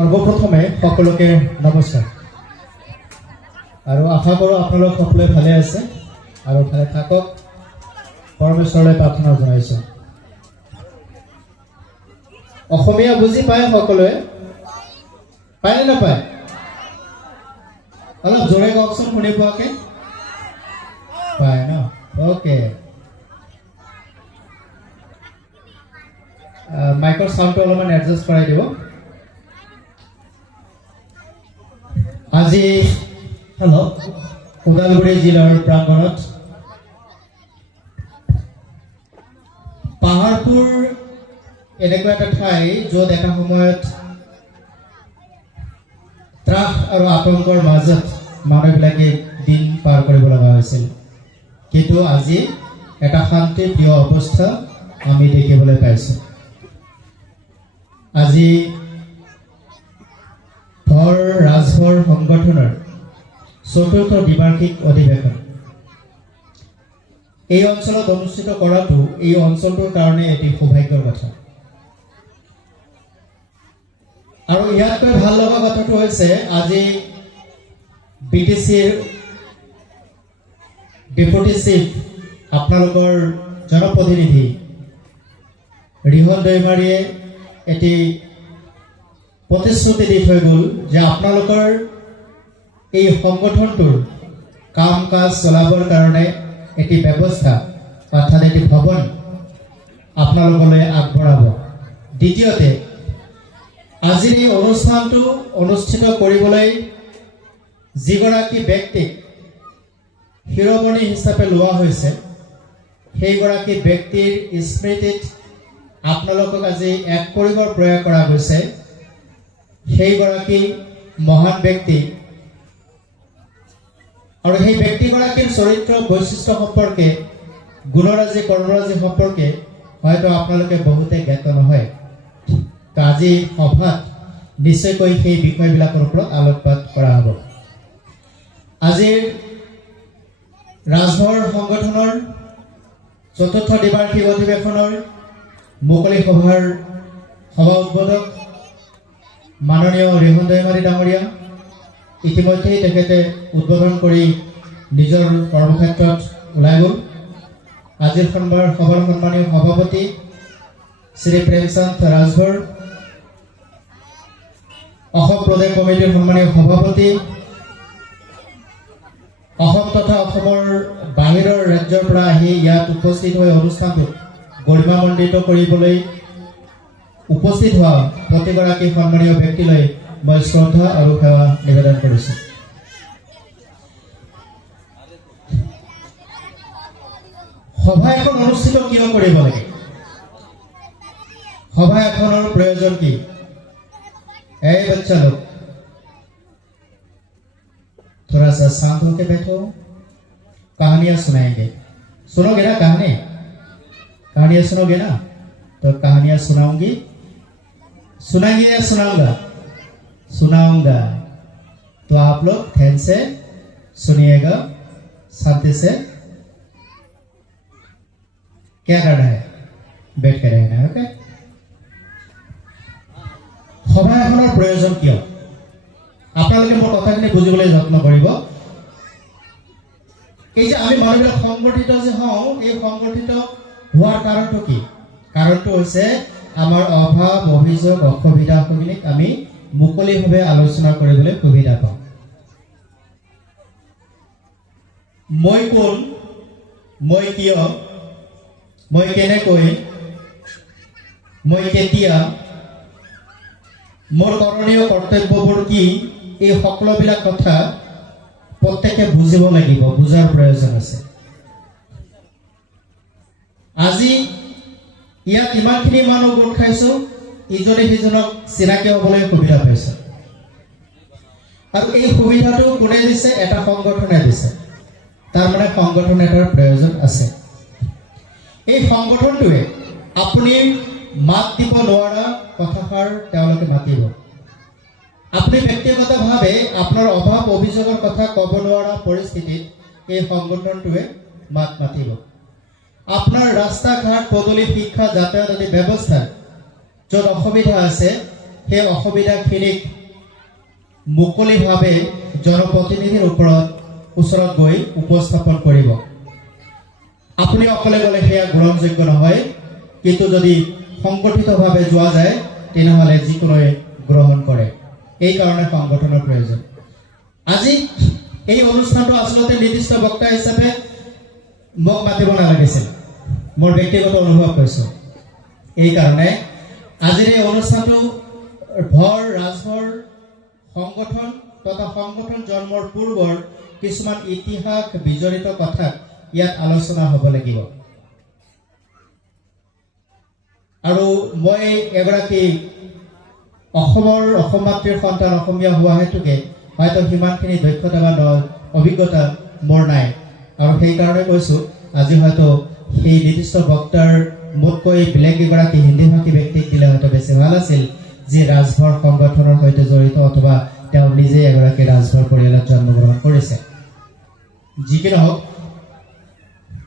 সৰ্বপ্ৰথমে সকলোকে নমস্কাৰ আৰু আশা কৰোঁ আপোনালোক সকলোৱে ভালে আছে আৰু ভালে থাকক পৰমেশ্বৰলৈ প্ৰাৰ্থনা জনাইছোঁ। অসমীয়া বুজি পায় সকলোৱে? পায় নে নাপায়? অলপ জোৰে কওকচোন শুনি পোৱাকে। পায় ন? অ'কে। মাইকৰ চাউণ্ডটো অলপমান এডজাষ্ট কৰাই দিব। আজি ওদালগুৰি জিলাৰ প্ৰাংগণত পাহাৰপুৰ এনেকুৱা এটা ঠাই য'ত এটা সময়ত ত্ৰাস আৰু আতংকৰ মাজত মানুহবিলাকে দিন পাৰ কৰিব লগা হৈছিল, কিন্তু আজি এটা শান্তিপ্ৰিয় অৱস্থা আমি দেখিবলৈ পাইছোঁ। আজি ধৰ ৰাজভৰ সংগঠনৰ ৪ৰ্থ দ্বিবাৰ্ষিক অধিৱেশন এই অঞ্চলত অনুষ্ঠিত কৰাটো এই অঞ্চলটোৰ কাৰণে এটি সৌভাগ্যৰ কথা। আৰু ইয়াতকৈ ভাল লগা কথাটো হৈছে আজি BTCৰ ডেপুটি চিফ আপোনালোকৰ জনপ্ৰতিনিধি ৰিহন দৈমাৰীয়ে এটি প্ৰতিশ্ৰুতি দি থৈ গ'ল যে আপোনালোকৰ এই সংগঠনটোৰ কাম কাজ চলাবৰ কাৰণে এটি ব্যৱস্থা অৰ্থাৎ এটি ভৱন আপোনালোকলৈ আগবঢ়াব। দ্বিতীয়তে, আজিৰ এই অনুষ্ঠানটো অনুষ্ঠিত কৰিবলৈ যিগৰাকী ব্যক্তিক শিৰোমণি হিচাপে লোৱা হৈছে সেইগৰাকী ব্যক্তিৰ স্মৃতিত আপোনালোকক আজি এক কৰিবৰ প্ৰয়াস কৰা গৈছে। সেইগৰাকী মহান ব্যক্তি আৰু সেই ব্যক্তিগৰাকীৰ চৰিত্ৰ বৈশিষ্ট্য সম্পৰ্কে গুণৰাজি কৰ্ণৰাজি সম্পৰ্কে হয়তো আপোনালোকে বহুতে জ্ঞাত নহয়। আজি সভাত নিশ্চয়কৈ সেই বিষয়বিলাকৰ ওপৰত আলোকপাত কৰা হ'ব। আজিৰ ৰাজভৰ সংগঠনৰ ৪ৰ্থ দ্বিবাৰ্ষিক অধিৱেশনৰ মুকলি সভাৰ সভা উদ্বোধক মাননীয় ৰিহন দৈমাৰী ডাঙৰীয়া ইতিমধ্যেই তেখেতে উদ্বোধন কৰি নিজৰ কৰ্মক্ষেত্ৰত ওলাই গ'ল। আজিৰ সভাৰ সন্মানীয় সভাপতি শ্ৰী প্ৰেমচান্দ ৰাজভৰ, অসম প্ৰদেশ কমিটিৰ সন্মানীয় সভাপতি, অসম তথা অসমৰ বাহিৰৰ ৰাজ্যৰ পৰা আহি ইয়াত উপস্থিত হৈ অনুষ্ঠানটোত গৰিমামণ্ডিত কৰিবলৈ উপস্থিত হোৱা প্ৰতিগৰাকী সন্মানীয় ব্যক্তিলৈ মই শ্ৰদ্ধা আৰু সেৱা নিবেদন কৰিছোঁ। সভা এখন অনুষ্ঠিত কিয় কৰিব লাগে? সভা এখনৰ প্ৰয়োজন কি? এই बच्चा लोग थोड़ा सा शांत होकर बैठो, कहानियां सुनाएंगे। सुनोगे ना कहानियां सुनोगे ना? तो कहानियां सुनाऊंगी, सुनाएंगे या सुनाऊंगा? सुनाऊंगा। तो आप लोग ध्यान से सुनिएगा, शांति से। क्या करना है? बैठ के रहना है। ओके। সভা এখনৰ প্ৰয়োজন কিয়? আপোনালোকে মোৰ কথাখিনি বুজিবলৈ যত্ন কৰিব। এই যে আমি মানুহবিলাক সংগঠিত যে হওঁ, এই সংগঠিত হোৱাৰ কাৰণটো কি? কাৰণটো হৈছে আমাৰ অভাৱ, অভিযোগ, অসুবিধাখিনিক আমি মুকলিভাৱে আলোচনা কৰিবলৈ সুবিধা পাওঁ। মই কোন, মই কিয়, মই কেনেকৈ, মই কেতিয়া, মোৰ কৰণীয় কৰ্তব্যবোৰ কি, এই সকলোবিলাক কথা প্ৰত্যেকে বুজিব লাগিব, বুজাৰ প্ৰয়োজন আছে। আজি ইয়াত ইমানখিনি মানুহ গোট খাইছো, ইজনে সিজনক চিনাকি হ'বলৈ সুবিধা পাইছে। আৰু এই সুবিধাটো কোনে দিছে? এটা সংগঠনে দিছে। তাৰমানে সংগঠন এটাৰ প্ৰয়োজন আছে। এই সংগঠনটোৱে আপুনি মাত দিব নোৱাৰা কথাষাৰ তেওঁলোকে মাতিব। আপুনি ব্যক্তিগতভাৱে আপোনাৰ অভাৱ অভিযোগৰ কথা ক'ব নোৱাৰা পৰিস্থিতিত এই সংগঠনটোৱে মাত মাতিব। আপোনাৰ ৰাস্তা ঘাট, পদূলি, শিক্ষা, যাতায়াত আদি ব্যৱস্থাৰ য'ত অসুবিধা আছে সেই অসুবিধাখিনিক মুকলিভাৱে জনপ্ৰতিনিধিৰ ওচৰত গৈ উপস্থাপন কৰিব। আপুনি অকলে গ'লে সেয়া গ্ৰহণযোগ্য নহয়, কিন্তু যদি সংগঠিতভাৱে যোৱা যায় তেনেহ'লে যিকোনোৱে গ্ৰহণ কৰে। এই কাৰণে সংগঠনৰ প্ৰয়োজন। আজি এই অনুষ্ঠানটো আচলতে নিৰ্দিষ্ট বক্তা হিচাপে মোক মাতিব নালাগিছিল, মোৰ ব্যক্তিগত অনুভৱ কৈছোঁ। এই কাৰণে আজিৰ এই অনুষ্ঠানটো ৰাজভৰ সংগঠন তথা সংগঠন জন্মৰ পূৰ্বৰ কিছুমান ইতিহাস বিজড়িত কথা ইয়াত আলোচনা হ'ব লাগিব। আৰু মই এগৰাকী অসম মাতৃৰ সন্তান, অসমীয়া হোৱা হেতুকে হয়তো সিমানখিনি দক্ষতা বা অভিজ্ঞতা মোৰ নাই, আৰু সেইকাৰণে কৈছোঁ আজি হয়তো সেই নিৰ্দিষ্ট বক্তাৰ মোতকৈ বেলেগ এগৰাকী হিন্দীভাষী ব্যক্তিক দিলে হয়তো বেছি ভাল আছিল, যি ৰাজভৰ সংগঠনৰ সৈতে জড়িত অথবা তেওঁ নিজে এগৰাকী ৰাজভৰ পৰিয়ালত জন্মগ্ৰহণ কৰিছে। যি কি নহওক,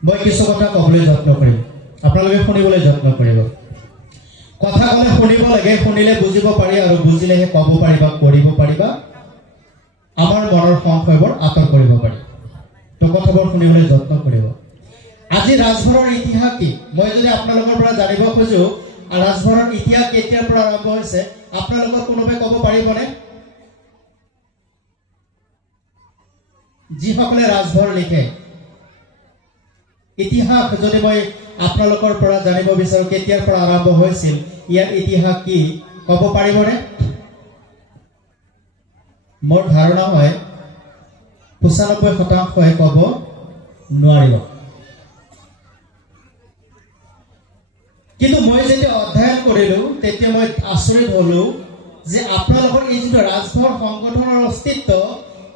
মই কিছু কথা ক'বলৈ যত্ন কৰিম, আপোনালোকে শুনিবলৈ যত্ন কৰিব। কথা ক'লে শুনিব লাগে, শুনিলে বুজিব পাৰি, আৰু বুজিলেহে ক'ব পাৰিবা, কৰিব পাৰিবা, আমাৰ মনৰ সংশয়বোৰ আঁতৰ কৰিব পাৰি। তো কথাবোৰ শুনিবলৈ যত্ন কৰিব। আজি ৰাজভৰৰ ইতিহাস কি মই যদি আপোনালোকৰ পৰা জানিব খোজো, ৰাজভৰৰ ইতিহাস কেতিয়াৰ পৰা আৰম্ভ হৈছে আপোনালোকৰ কোনোবাই ক'ব পাৰিবনে? যিসকলে ৰাজভৰ লিখে, ইতিহাস যদি মই আপোনালোকৰ পৰা জানিব বিচাৰো কেতিয়াৰ পৰা আৰম্ভ হৈছিল, ইয়াৰ ইতিহাস কি ক'ব পাৰিবনে? মোৰ ধাৰণা হয় ৯৫% ক'ব নোৱাৰিব। কিন্তু মই যেতিয়া অধ্যয়ন কৰিলো তেতিয়া মই আচৰিত হলো যে আপোনালোকৰ এই যিটো ৰাজভৰ সংগঠনৰ অস্তিত্ব,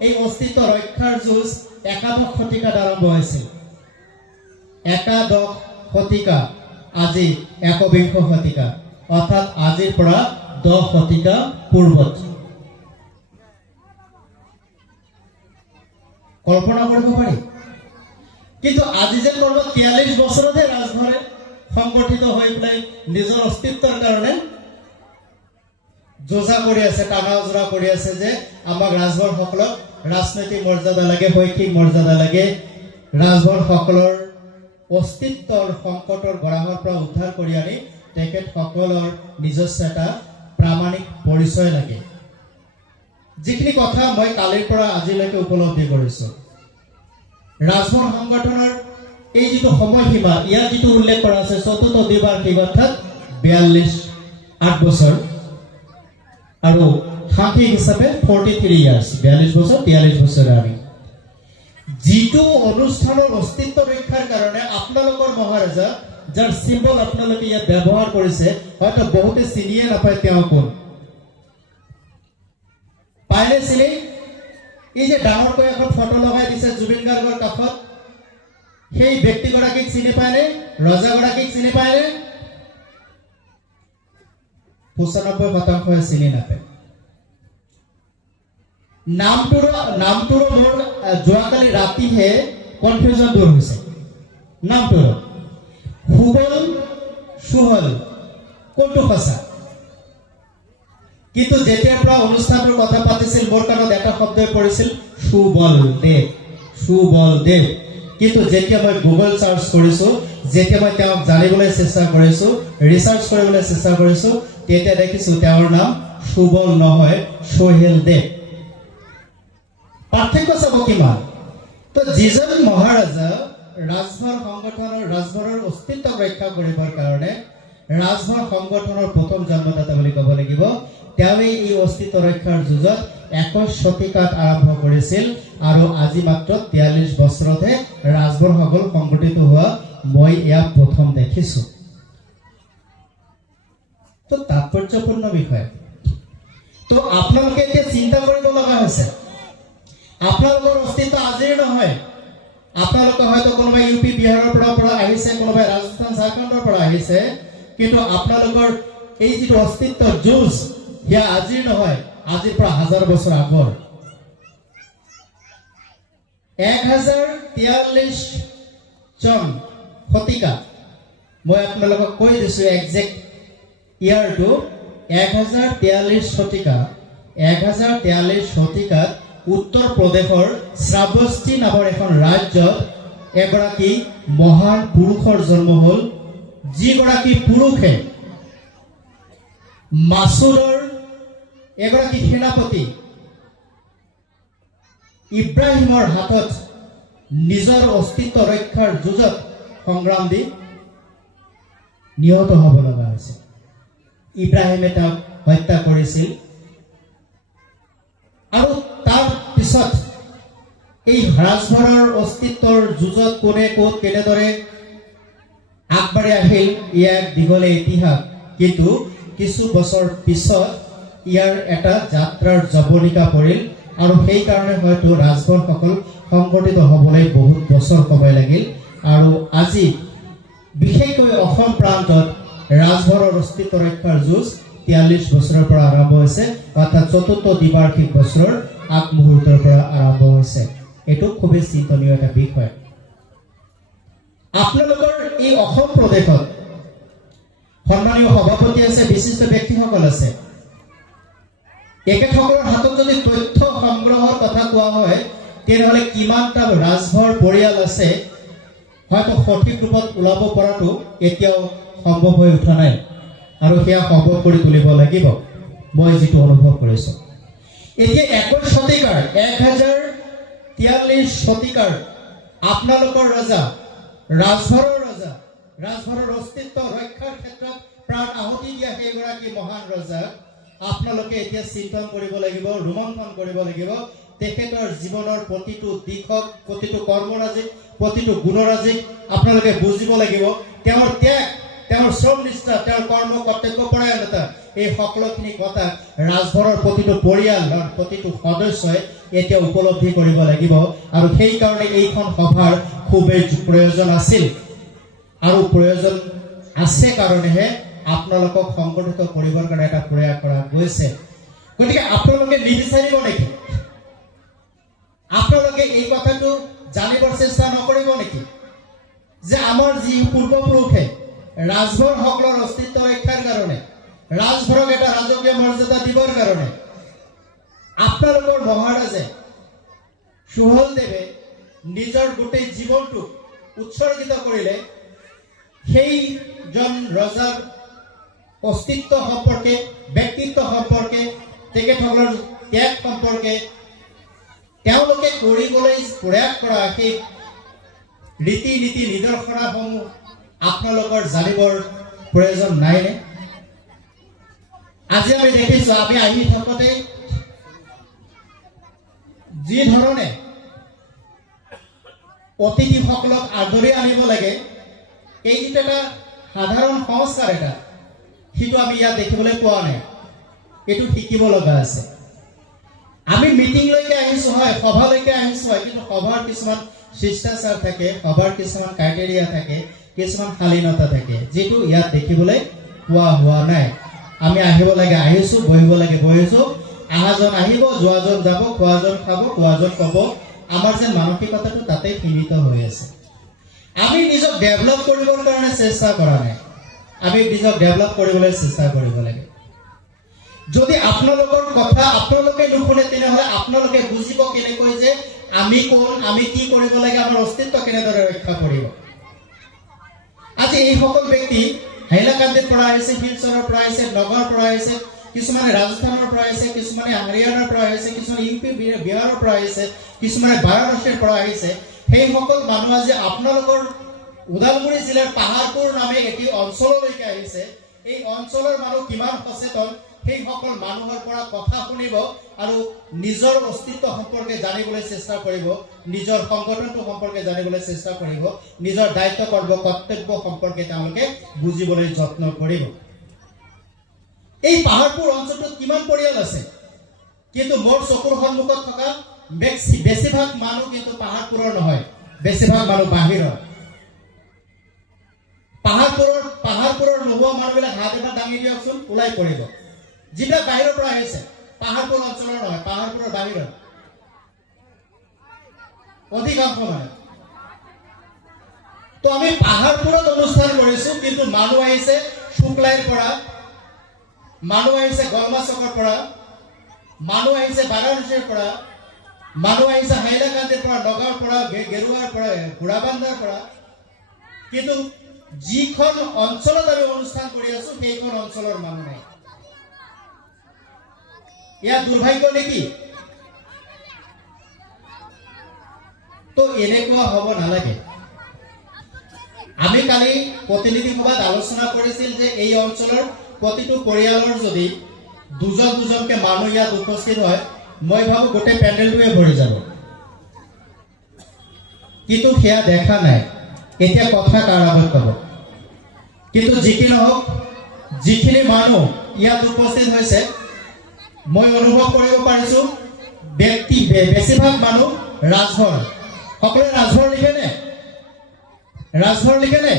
এই অস্তিত্ব ৰক্ষাৰ যুঁজ একাদশ শতিকাত আৰম্ভ হৈছিল। একাদশ শতিকা, আজি একবিংশ শতিকা, অৰ্থাৎ আজিৰ পৰা 10 শতিকা পূৰ্বত। কল্পনা কৰিব পাৰি। কিন্তু আজি যে কৰবাত 43 বছৰতহে ৰাজভৰে সংগঠিত হৈ পেলাই নিজৰ অস্তিত্বৰ কাৰণে যোজা কৰি আছে, টানা ওজৰা কৰি আছে যে আমাক ৰাজভৰসকলক ৰাজনৈতিক মৰ্যাদা লাগে, শৈক্ষিক মৰ্যাদা লাগে, ৰাজভৰসকলৰ অস্তিত্বৰ সংকটৰ গৰাহৰ পৰা উদ্ধাৰ কৰি আনি তেখেতসকলৰ নিজস্ব এটা প্ৰামাণিক পৰিচয় লাগে। যিখিনি কথা মই কালিৰ পৰা আজিলৈকে উপলব্ধি কৰিছো, ৰাজভৰ সংগঠনৰ এই যিটো সময়সীমা, ইয়াৰ যিটো উল্লেখ কৰা আছে চতুৰ্থ দ্বিবাৰ্ষিক অৰ্থাৎ 42 বছৰ, আৰু সাংখ্যিক হিচাপে 43 ইয়াৰ্ছ, 42 বছৰ 43 বছৰ। আমি যিটো অনুষ্ঠানৰ অস্তিত্ব ৰক্ষাৰ কাৰণে আপোনালোকৰ মহাৰাজা, যাৰ চিম্বল আপোনালোকে ইয়াত ব্যৱহাৰ কৰিছে, হয়তো বহুতে চিনিয়ে নাপায় তেওঁ কোন। পাইলে চিনি? এই যে ডাঙৰকৈ এখন ফটো লগাই দিছে জুবিন গাৰ্গৰ কাষত, সেই ব্যক্তিগৰাকীক চিনি পায়নে? ৰজাগৰাকীক চিনি পায়নে? ৯৫% চিনি নাপায়। নামটোৰ মোৰ যোৱাকালি ৰাতিহে কনফিউজন দূৰ হৈছে। নামটোৰ সুবল সুহল কোনটো সঁচা? কিন্তু যেতিয়াৰ পৰা অনুষ্ঠানটোৰ কথা পাতিছিল মোৰ কাণত এটা শব্দই পৰিছিল, সুবল দেৱ, সুবল দেৱ। কিন্তু যেতিয়া মই গুগল চাৰ্চ কৰিছো, যেতিয়া মই তেওঁক জানিবলৈ চেষ্টা কৰিছো, ৰিচাৰ্চ কৰিবলৈ চেষ্টা কৰিছো, তেতিয়া দেখিছো তেওঁৰ নাম সুবল নহয়, সোহেল দেৱ। পাৰ্থক্য চাব কিমান। তো যিজন মহাৰাজা ৰাজভৰ সংগঠনৰ, ৰাজভৰৰ অস্তিত্ব ৰক্ষা কৰিবৰ কাৰণে ৰাজভৰ সংগঠনৰ প্ৰথম জন্মদাতা বুলি ক'ব লাগিব, তেওঁৱে এই অস্তিত্ব ৰক্ষাৰ যুঁজত 21 শতিকাত আৰম্ভ কৰিছিল, আৰু আজি মাত্ৰ 43 বছৰতহে ৰাজভৰসকল সংগঠিত হোৱা মই ইয়াক প্ৰথম দেখিছো। তো তাৎপৰ্যপূৰ্ণ বিষয়। তো আপোনালোকে এতিয়া চিন্তা কৰিব লগা হৈছে, আপোনালোকৰ অস্তিত্ব আজিৰ নহয়। আপোনালোকে হয়তো কোনোবাই ইউ পি বিহাৰৰ পৰা আহিছে, কোনোবাই ৰাজস্থান ঝাৰখণ্ডৰ পৰা আহিছে, কিন্তু আপোনালোকৰ এই যিটো অস্তিত্বৰ যুঁজ, সেয়া আজিৰ নহয়, আজিৰ পৰা 1000 বছৰ আগৰ। 1043 চন শতিকা, মই আপোনালোকক কৈ দিছো একজেক্ট ইয়াৰটো 1043 শতিকাত উত্তৰ প্ৰদেশৰ শ্ৰাৱস্তি নামৰ এখন ৰাজ্যত এগৰাকী মহান পুৰুষৰ জন্ম হ'ল, যিগৰাকী পুৰুষে মাছুৰৰ এগৰাকী সেনাপতি ইব্ৰাহিমৰ হাতত নিজৰ অস্তিত্ব ৰক্ষাৰ যুঁজত সংগ্ৰাম দি নিহত হ'ব লগা হৈছে। ইব্ৰাহিমে তেওঁক হত্যা কৰিছিল আৰু তাৰ পিছত এই ৰাজভৰৰ অস্তিত্বৰ যুঁজত কোনে ক'ত কেনেদৰে আগবাঢ়ি আহিল, ইয়াৰ দীঘলীয়া ইতিহাস। কিন্তু কিছু বছৰ পিছত ইয়াৰ এটা যাত্ৰাৰ জবনিকা পৰিল আৰু সেইকাৰণে হয়তো ৰাজভৰসকল সংগঠিত হ'বলৈ বহুত বছৰ সময় লাগিল। আৰু আজি বিশেষকৈ অসম প্ৰান্তত ৰাজভৰৰ অস্তিত্ব ৰক্ষাৰ যুঁজ 43 বছৰৰ পৰা আৰম্ভ হৈছে, অৰ্থাৎ চতুৰ্থ দ্বিবাৰ্ষিক বছৰৰ আগমুহূৰ্তৰ পৰা আৰম্ভ হৈছে। এইটো খুবেই চিন্তনীয় এটা বিষয়। আপোনালোকৰ এই অসম প্ৰদেশত সন্মানীয় সভাপতি আছে, বিশিষ্ট ব্যক্তিসকল আছে। একেসকলৰ হাতত যদি তথ্য সংগ্ৰহৰ কথা কোৱা হয়, তেনেহ'লে কিমানটা ৰাজভৰ পৰিয়াল আছে হয়তো সঠিক ৰূপত ওলাব পৰাটো এতিয়াও সম্ভৱ হৈ উঠা নাই, আৰু সেয়া সম্ভৱ কৰি তুলিব লাগিব, মই যিটো অনুভৱ কৰিছোঁ। এতিয়া 21 শতিকাৰ 1043 শতিকাৰ আপোনালোকৰ ৰজা, ৰাজভৰৰ অস্তিত্ব ৰক্ষাৰ ক্ষেত্ৰত প্ৰাণ আহুতি দিয়া সেইগৰাকী মহান ৰজাক আপোনালোকে এতিয়া চিন্তন কৰিব লাগিব, ৰোমন্থন কৰিব লাগিব। তেখেতৰ জীৱনৰ প্ৰতিটো দিশক, প্ৰতিটো কৰ্মৰাজিক, প্ৰতিটো গুণৰাজিক আপোনালোকে বুজিব লাগিব। তেওঁৰ ত্যাগ, তেওঁৰ শ্ৰমনিষ্ঠা, তেওঁৰ কৰ্ম কৰ্তব্য পৰায়ণতা, এই সকলোখিনি কথা ৰাজভৰৰ প্ৰতিটো পৰিয়ালৰ প্ৰতিটো সদস্যই এতিয়া উপলব্ধি কৰিব লাগিব। আৰু সেইকাৰণে এইখন সভাৰ খুবেই প্ৰয়োজন আছিল, আৰু প্ৰয়োজন আছে কাৰণেহে আপোনালোকক সংগঠিত কৰিবৰ কাৰণে এটা প্ৰয়াস কৰা গৈছে। গতিকে আপোনালোকে নিবিচাৰিব নেকি? আপোনালোকে এই কথাটো জানিবৰ চেষ্টা নকৰিব নেকি যে আমাৰ যি পূৰ্বপুৰুষে ৰাজভৰসকলৰ অস্তিত্ব ৰক্ষাৰ কাৰণে, ৰাজভৰক এটা ৰাজকীয় মৰ্যাদা দিবৰ কাৰণে আপোনালোকৰ মহাৰাজে সুহলদেৱে নিজৰ গোটেই জীৱনটোক উৎসৰ্গিত কৰিলে, সেইজন ৰজাৰ অস্তিত্ব সম্পৰ্কে, ব্যক্তিত্ব সম্পৰ্কে, তেখেতসকলৰ ত্যাগ সম্পৰ্কে তেওঁলোকে কৰিবলৈ প্ৰয়াস কৰা সেই ৰীতি নীতি নিদৰ্শনাসমূহ আপোনালোকৰ জানিবৰ প্ৰয়োজন নাইনে? আজি আমি দেখিছোঁ, আমি আহি থাকোঁতে যি ধৰণে অতিথিসকলক আদৰি আনিব লাগে, এই যিটো এটা সাধাৰণ সংস্কাৰ, এটা সিটো আমি ইয়াত দেখিবলৈ পোৱা নাই। এইটো শিকিব লগা আছে। আমি মিটিংলৈকে আহিছোঁ হয়, সভালৈকে আহিছোঁ হয়, কিন্তু সভাৰ কিছুমান শিষ্টাচাৰ থাকে, সভাৰ কিছুমান ক্ৰাইটেৰিয়া থাকে, কিছুমান শালীনতা থাকে, যিটো ইয়াত দেখিবলৈ পোৱা হোৱা নাই। আমি আহিব লাগে আহিছোঁ, বহিব লাগে বহিছোঁ, আহাজন আহিব, যোৱাজন যাব, খোৱাজন খাব, খোৱাজন ক'ব। আমাৰ যেন মানসিকতাটো তাতে সীমিত হৈ আছে। আমি নিজক ডেভেলপ কৰিবৰ কাৰণে চেষ্টা কৰা নাই, আমি নিজক ডেভেলপ কৰিবলৈ চেষ্টা কৰিব লাগে। যদি আপোনালোকৰ কথা আপোনালোকে নুশুনে, তেনেহ'লে আপোনালোকে বুজিব কেনেকৈ যে আমি কোন, আমি কি কৰিব লাগে, আমাৰ অস্তিত্ব কেনেদৰে ৰক্ষা কৰিব। আজি এইসকল ব্যক্তি হাইলাকান্দিৰ পৰা আহিছে, শিলচৰৰ পৰা আহিছে, নগৰৰ পৰা আহিছে, কিছুমানে ৰাজস্থানৰ পৰা আহিছে, কিছুমানে হাৰিয়ানাৰ পৰা আহিছে, কিছুমানে ইউ পি বিহাৰৰ পৰা আহিছে, কিছুমানে বাৰাণসীৰ পৰা আহিছে। সেইসকল মানুহ আজি আপোনালোকৰ ওদালগুৰি জিলাৰ পাহাৰপুৰ নামে এটি অঞ্চললৈকে আহিছে। এই অঞ্চলৰ মানুহ কিমান সচেতন, সেইসকল মানুহৰ পৰা কথা শুনিব আৰু নিজৰ অস্তিত্ব সম্পৰ্কে জানিবলৈ চেষ্টা কৰিব, নিজৰ সংগঠনটো সম্পৰ্কে জানিবলৈ চেষ্টা কৰিব, নিজৰ দায়িত্ব কৰ্তব্য সম্পৰ্কে তেওঁলোকে বুজিবলৈ যত্ন কৰিব। এই পাহাৰপুৰ অঞ্চলটোত কিমান পৰিয়াল আছে, কিন্তু মোৰ চকুৰ সন্মুখত থকা বেছিভাগ মানুহ কিন্তু পাহাৰপুৰৰ নহয়, বেছিভাগ মানুহ বাহিৰৰ। পাহাৰপুৰৰ নোহোৱা মানুহবিলাক হাত এবাৰ দাঙি দিয়কচোন, ওলাই পৰিব। যিবিলাক বাহিৰৰ পৰা আহিছে, পাহাৰপুৰ অঞ্চলৰ নহয়, পাহাৰপুৰৰ বাহিৰৰ অধিকাংশ মানুহ। তো আমি পাহাৰপুৰত অনুষ্ঠান কৰিছো, কিন্তু মানুহ আহিছে শুক্লাইৰ পৰা, মানুহ আহিছে গলমাচকৰ পৰা, মানুহ আহিছে বাৰাণসীৰ পৰা, মানুহ আহিছে হাইলাকান্দিৰ পৰা, নগাঁৱৰ পৰা, গেৰুৱাৰ পৰা, ঘোঁৰাবান্ধাৰ পৰা। কিন্তু যিখন অঞ্চলত আমি অনুষ্ঠান কৰি আছো সেইখন অঞ্চলৰ মানুহ নাই। ইয়াৰ দুৰ্ভাগ্য নেকি? তো এনেকুৱা হ'ব নালাগে। আমি কালি প্ৰতিনিধি সভাত আলোচনা কৰিছিল যে এই অঞ্চলৰ প্ৰতিটো পৰিয়ালৰ যদি দুজন দুজনকে মানুহ ইয়াত উপস্থিত হয়, মই ভাবো গোটেই পেণ্ডেলটোৱে ভৰি যাব। কিন্তু সেয়া দেখা নাই। এতিয়া কথা কাৰ আগত ক'ব? কিন্তু যি কি নহওক, যিখিনি মানুহ ইয়াত উপস্থিত হৈছে, মই অনুভৱ কৰিব পাৰিছো বেছিভাগ মানুহ ৰাজভৰ। সকলোৱে ৰাজভৰ লিখেনে? ৰাজভৰ লিখেনে?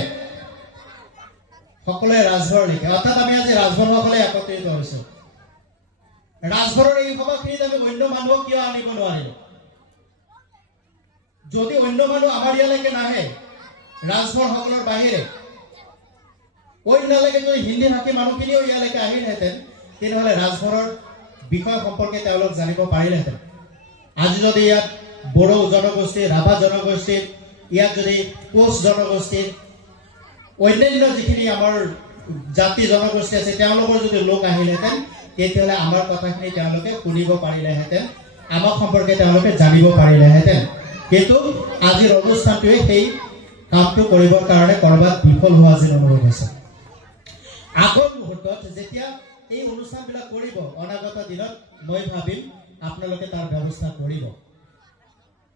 সকলোৱে ৰাজভৰ লিখে। অৰ্থাৎ আমি আজি ৰাজভৰসকলে একত্ৰিত হৈছো। ৰাজভৰৰ এই সভাখিনিত আমি অন্য মানুহক কিয় আনিব নোৱাৰিম? যদি অন্য মানুহ আমাৰ ইয়ালৈকে নাহে, ৰাজভৰসকলৰ বাহিৰে অন্যলৈকে যদি হিন্দী ভাষী মানুহখিনিও ইয়ালৈকে আহিলহেঁতেন, তেতিয়াহ'লে ৰাজভৰৰ বিষয় সম্পৰ্কে তেওঁলোক জানিব পাৰিলেহেঁতেন। আজি যদি ইয়াত বড়ো জনগোষ্ঠীৰ, ৰাভা জনগোষ্ঠীৰ, ইয়াত যদি কোচ জনগোষ্ঠীৰ, অন্যান্য যিখিনি আমাৰ জাতি জনগোষ্ঠী আছে, তেওঁলোকৰ যদি লোক আহিলেহেঁতেন, তেতিয়াহ'লে আমাৰ কথাখিনি তেওঁলোকে শুনিব পাৰিলেহেঁতেন, আমাক সম্পৰ্কে তেওঁলোকে জানিব পাৰিলেহেঁতেন। কিন্তু আজিৰ অনুষ্ঠানটোৱে সেই কামটো কৰিবৰ কাৰণে কৰবাত বিফল হোৱা যেন অনুভৱ হৈছে। আগৰ মুহূৰ্তত যেতিয়া এই অনুষ্ঠানবিলাক কৰিব, অনাগত দিনত মই ভাবিম আপোনালোকে তাৰ ব্যৱস্থা কৰিব।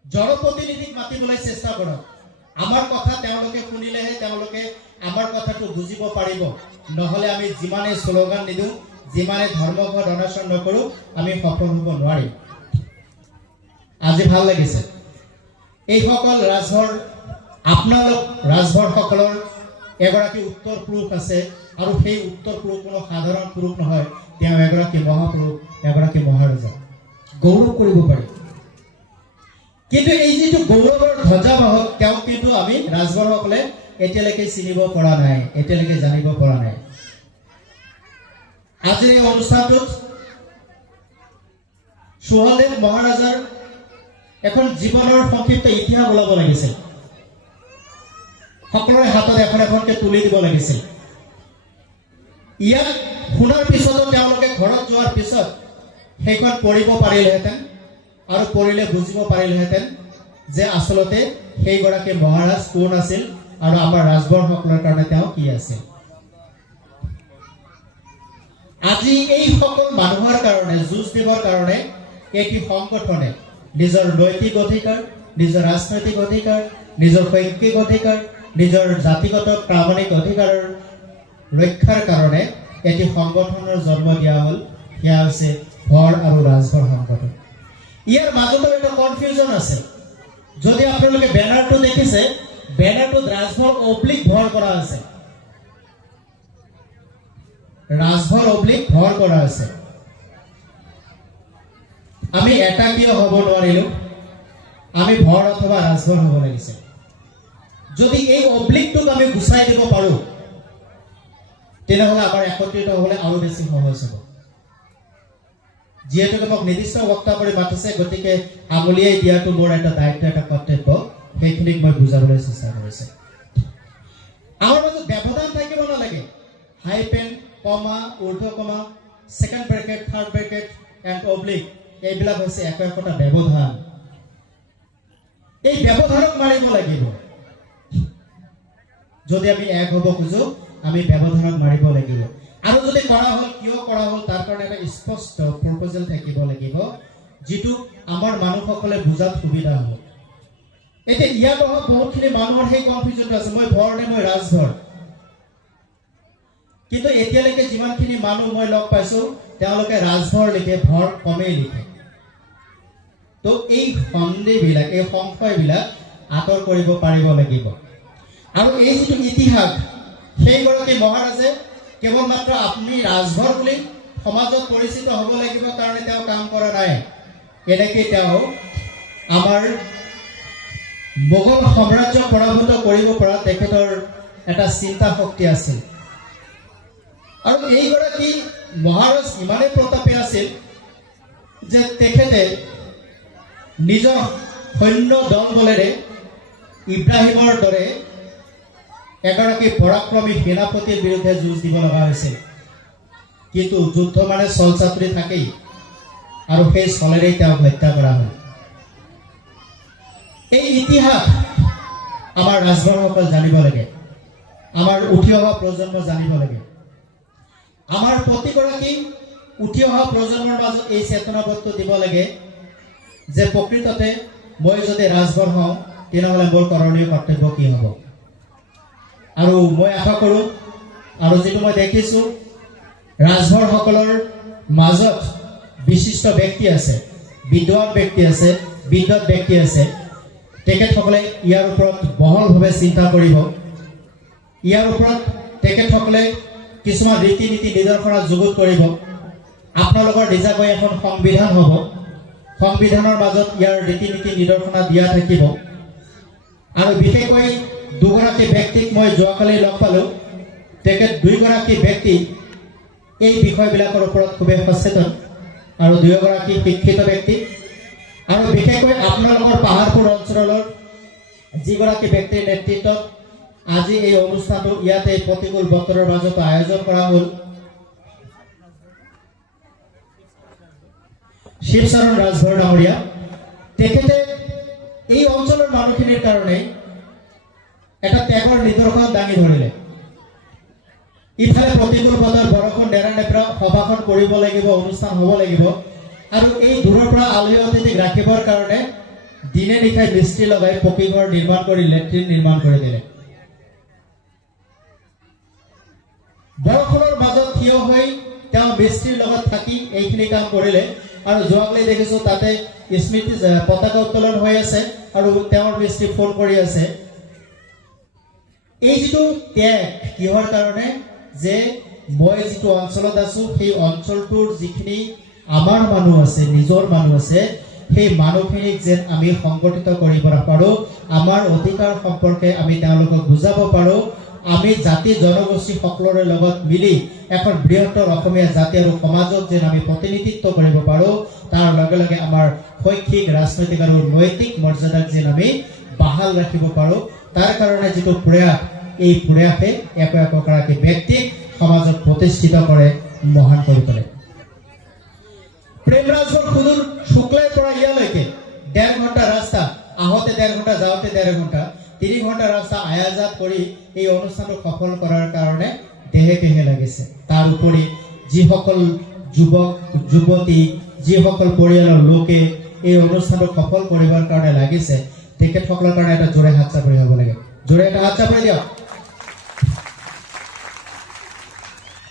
জনপ্ৰতিনিধিক মাতিবলৈ চেষ্টা কৰক। আমাৰ কথা তেওঁলোকে শুনিলেহে তেওঁলোকে আমাৰ কথাটো বুজিব পাৰিব। নহ'লে আমি যিমানে শ্লোগান নিদিওঁ, যিমানে ধৰ্মঘট অনশন নকৰোঁ, আমি সফল হ'ব নোৱাৰিম। আজি ভাল লাগিছে। এইসকল ৰাজভৰ, আপোনালোক ৰাজভৰসকলৰ এগৰাকী উত্তৰ পুৰুষ আছে, আৰু সেই উত্তৰ পুৰুষ কোনো সাধাৰণ পুৰুষ নহয়, তেওঁ এগৰাকী মহাপুৰুষ, এগৰাকী মহাৰজা। গৌৰৱ কৰিব পাৰি। কিন্তু এই যিটো গৌৰৱৰ ধ্বজাবাহক, তেওঁক কিন্তু আমি ৰাজভৰসকলে এতিয়ালৈকে চিনিব পৰা নাই, এতিয়ালৈকে জানিব পৰা নাই। আজিৰ এই অনুষ্ঠানটোত সুহলদেৱ মহাৰাজাৰ এখন জীৱনৰ সংক্ষিপ্ত ইতিহাস ওলাব লাগিছিল। সকলোৰে হাতত এখন এখনকে তুলি দিব লাগিছিল। ইয়াক শুনাৰ পিছতো তেওঁলোকে ঘৰত যোৱাৰ পিছত সেইখন পঢ়িব পাৰিলেহেঁতেন, আৰু পঢ়িলে বুজিব পাৰিলেহেঁতেন যে আচলতে সেইগৰাকী মহাৰাজ কোন আছিল আৰু আমাৰ ৰাজভৰসকলৰ কাৰণে তেওঁ কি আছিল। আজি এই সকল মানুহৰ কাৰণে যুঁজ দিবৰ কাৰণে এটি সংগঠনে নিজৰ নৈতিক অধিকাৰ, নিজৰ ৰাজনৈতিক অধিকাৰ, নিজৰ শৈক্ষিক অধিকাৰ, নিজৰ জাতিগত প্ৰামাণিক অধিকাৰৰ ৰক্ষাৰ কাৰণে এটি সংগঠনৰ জন্ম দিয়া হ'ল। সেয়া হৈছে ভৰ আৰু ৰাজভৰ সংগঠন। ইয়াৰ মাজতো এটা কনফিউজন আছে। যদি আপোনালোকে বেনাৰটো দেখিছে, বেনাৰটোত ৰাজভৰ অব্লিক ভৰ কৰা আছে। ৰাজভৰ অব্লিক ভৰ কৰা আছে। আমি এটা কিয় হ'ব নোৱাৰিলো? আমি ভৰ অথবা ৰাজভৰ হ'ব লাগিছে। যদি এই অব্লিকটোক আমি গুচাই দিব পাৰো, তেনেহ'লে আমাৰ একত্ৰিত হ'বলৈ আৰু বেছি সহজ হ'ব। যিহেতুকে মোক নিৰ্দিষ্ট বক্তা কৰি মাতিছে, গতিকে আঙুলিয়াই দিয়াটো মোৰ এটা দায়িত্ব, এটা কৰ্তব্য, সেইখিনিক মই বুজাবলৈ চেষ্টা কৰিছো। আমাৰ মাজত ব্যৱধান থাকিব নালাগে। হাইপেন, কমা, ঊৰ্ধ comma, second bracket, third bracket and oblique, এইবিলাক হৈছে একো একোটা ব্যৱধান। এই ব্যৱধানক মাৰিব লাগিব। যদি আমি এক হ'ব খোজো, আমি ব্যৱধানক মাৰিব লাগিব। আৰু যদি কৰা হ'ল, কিয় কৰা হ'ল, তাৰ কাৰণে এটা স্পষ্ট প্ৰপ'জেল থাকিব লাগিব, যিটো আমাৰ মানুহসকলে বুজাত সুবিধা হ'ব। এতিয়া ইয়াত অহা বহুতখিনি মানুহৰ সেই কনফিউজনটো আছে, মই ভৰ নে মই ৰাজভৰ। কিন্তু এতিয়ালৈকে যিমানখিনি মানুহ মই লগ পাইছো, তেওঁলোকে ৰাজভৰ লিখে, ভৰ কমেই লিখে। তো এই সন্দেহবিলাক, এই সংশয়বিলাক আঁতৰ কৰিব পাৰিব লাগিব। আৰু এই যিটো ইতিহাস, সেইগৰাকী মহাৰাজে কেৱল মাত্ৰ আপুনি ৰাজভৰ বুলি সমাজত পৰিচিত হ'ব লাগিব কাৰণে তেওঁ কাম কৰা নাই। এনেকৈ তেওঁ আমাৰ মোগল সাম্ৰাজ্য পৰাভূত কৰিব পৰা তেখেতৰ এটা চিন্তা শক্তি আছিল। আৰু এইগৰাকী মহাৰাজ ইমানেই প্ৰতাপী আছিল যে তেখেতে নিজৰ সৈন্য দল বলেৰে ইব্ৰাহিমৰ দৰে এগৰাকী পৰাক্ৰমী সেনাপতিৰ বিৰুদ্ধে যুঁজ দিব লগা হৈছিল। কিন্তু যুদ্ধ মানে চল চাতুৰি থাকেই, আৰু সেই চলেৰেই তেওঁক হত্যা কৰা হয়। এই ইতিহাস আমাৰ ৰাজবৰসকল জানিব লাগে, আমাৰ উঠি অহা প্ৰজন্ম জানিব লাগে। আমাৰ প্ৰতিগৰাকী উঠি অহা প্ৰজন্মৰ মাজত এই চেতনাবোধটো দিব লাগে যে প্ৰকৃততে মই যদি ৰাজবৰ হওঁ তেনেহ'লে মোৰ কৰণীয় কৰ্তব্য কি হ'ব। আৰু মই আশা কৰোঁ, আৰু যিটো মই দেখিছোঁ, ৰাজভৰসকলৰ মাজত বিশিষ্ট ব্যক্তি আছে, বিদ্বান ব্যক্তি আছে, বিদ্বৎ ব্যক্তি আছে। তেখেতসকলে ইয়াৰ ওপৰত বহলভাৱে চিন্তা কৰিব। ইয়াৰ ওপৰত তেখেতসকলে কিছুমান ৰীতি নীতি নিদৰ্শনা যুগুত কৰিব। আপোনালোকৰ নিজাকৈ এখন সংবিধান হ'ব, সংবিধানৰ মাজত ইয়াৰ ৰীতি নীতি নিদৰ্শনা দিয়া থাকিব। আৰু বিশেষকৈ দুগৰাকী ব্যক্তিক মই যোৱাকালি লগ পালোঁ। তেখেত দুইগৰাকী ব্যক্তি এই বিষয়বিলাকৰ ওপৰত খুবেই সচেতন, আৰু দুয়োগৰাকী শিক্ষিত ব্যক্তি। আৰু বিশেষকৈ আপোনালোকৰ পাহাৰপুৰ অঞ্চলৰ যিগৰাকী ব্যক্তিৰ নেতৃত্বত আজি এই অনুষ্ঠানটো ইয়াতে প্ৰতিকূল বতৰৰ মাজতো আয়োজন কৰা হ'ল, শিৱচৰণ ৰাজভৰ ডাঙৰীয়া। তেখেতে এই অঞ্চলৰ মানুহখিনিৰ কাৰণে এটা ত্যাগৰ নিদৰ্শন দাঙি ধৰিলে। ইফালে প্ৰতিকূল বতৰ, বৰষুণ নেৰা নেপেৰা সভাখন কৰিব লাগিব, অনুষ্ঠান হ'ব লাগিব, আৰু এই দূৰৰ পৰা আলহী অতিথিক ৰাখিবৰ কাৰণে দিনে নিশাই মিস্ত্ৰী লগাই পকী ঘৰ নিৰ্মাণ কৰি লেট্ৰিন নিৰ্মাণ কৰি দিলে। বৰষুণৰ মাজত থিয় হৈ তেওঁ মিস্ত্ৰীৰ লগত থাকি এইখিনি কাম কৰিলে। আৰু যোৱাকালি দেখিছোঁ তাতে স্মৃতি পতাকা উত্তোলন হৈ আছে, আৰু তেওঁৰ মিস্ত্ৰী ফোন কৰি আছে। এই যিটো ত্যাগ কিহৰ কাৰণে, যে মই যিটো অঞ্চলত আছোঁ সেই অঞ্চলটোৰ যিখিনি আমাৰ মানুহ আছে, নিজৰ মানুহ আছে, সেই মানুহখিনিক যেন আমি সংগঠিত কৰিব পাৰোঁ, আমাৰ অধিকাৰ সম্পৰ্কে আমি তেওঁলোকক বুজাব পাৰোঁ, আমি জাতি জনগোষ্ঠী সকলোৰে লগত মিলি এখন বৃহত্তৰ অসমীয়া জাতি আৰু সমাজক যেন আমি প্ৰতিনিধিত্ব কৰিব পাৰোঁ, তাৰ লগে লগে আমাৰ শৈক্ষিক, ৰাজনৈতিক আৰু নৈতিক মৰ্যাদাক যেন আমি বাহাল ৰাখিব পাৰোঁ, তাৰ কাৰণে যিটো প্ৰয়াস, এই প্ৰয়াসে একোগৰাকী ব্যক্তিক সমাজত প্ৰতিষ্ঠিত কৰে, মহান কৰি তোলে। প্ৰেমৰাজৰ সুদূৰ শুক্লাইৰ পৰা ইয়ালৈকে 1.5 ঘণ্টা ৰাস্তা, আহোঁতে 1.5 ঘণ্টা, যাওঁতে 1.5 ঘণ্টা, 3 ঘণ্টা ৰাস্তা আয়াজাত কৰি এই অনুষ্ঠানটো সফল কৰাৰ কাৰণে দেহে কেহে লাগিছে। তাৰ উপৰি যিসকল যুৱক যুৱতী, যিসকল পৰিয়ালৰ লোকে এই অনুষ্ঠানটো সফল কৰিবৰ কাৰণে লাগিছে, তেখেতসকলৰ কাৰণে এটা জোৰে হাত চাপৰি হ'ব লাগে। জোৰে এটা হাত চাপৰি দিয়ক।